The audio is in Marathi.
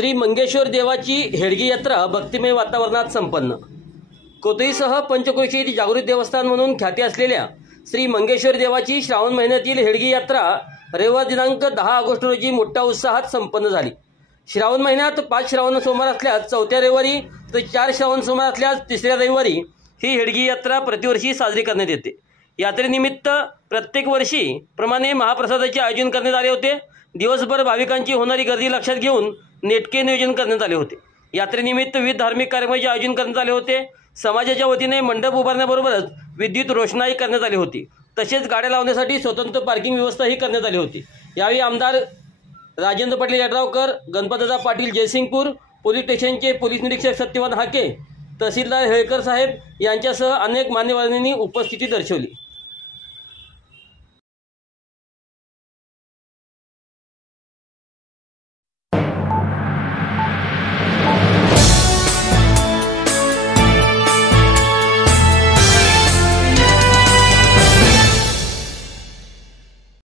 श्री मंगेश्वर देवाची हेडगी यात्रा भक्तिमय वातावरणात संपन्न। कोतईसह पंचक्रोशीत जागृत देवस्थान म्हणून ख्याती असलेल्या श्री मंगेश्वर देवाची श्रावण महिन्यातील हेडगी यात्रा रविवार दिनांक 10 ऑगस्ट रोजी मोठ्या उत्साहात संपन्न झाली। श्रावण महिन्यात 5 श्रावण सोमवार असल्यास चौथ्या रविवारी तर 4 श्रावण सोमवार असल्यास तिसऱ्या रविवारी ही हेडगी यात्रा प्रतिवर्षी साजरी करण्यात येते। यात्रेनिमित्त प्रत्येक वर्षी प्रमाणे महाप्रसादाचे आयोजन करण्यात आले होते। दिवसभर भाविकांची होणारी गर्दी लक्षात घेऊन नेटके नियोजन करण्यात आले होते। यात्रेनिमित्त विविध धार्मिक कार्यक्रमांचे आयोजन करण्यात आले होते। समाजाच्या वतीने मंडप उभारण्याबरोबरच विद्युत रोषणाई करण्यात आली होती। तसेच गाड्या लावण्यासाठी स्वतंत्र पार्किंग व्यवस्थाही करण्यात आली होती। यावेळी आमदार राजेंद्र पाटील यड्रावकर, गणपतदादा पाटील जयसिंगपूर, पोलीस स्टेशनचे पोलीस निरीक्षक सत्यवान हाके, तहसीलदार हेळकर साहेब यांच्यासह अनेक मान्यवरांनी उपस्थिती दर्शवली।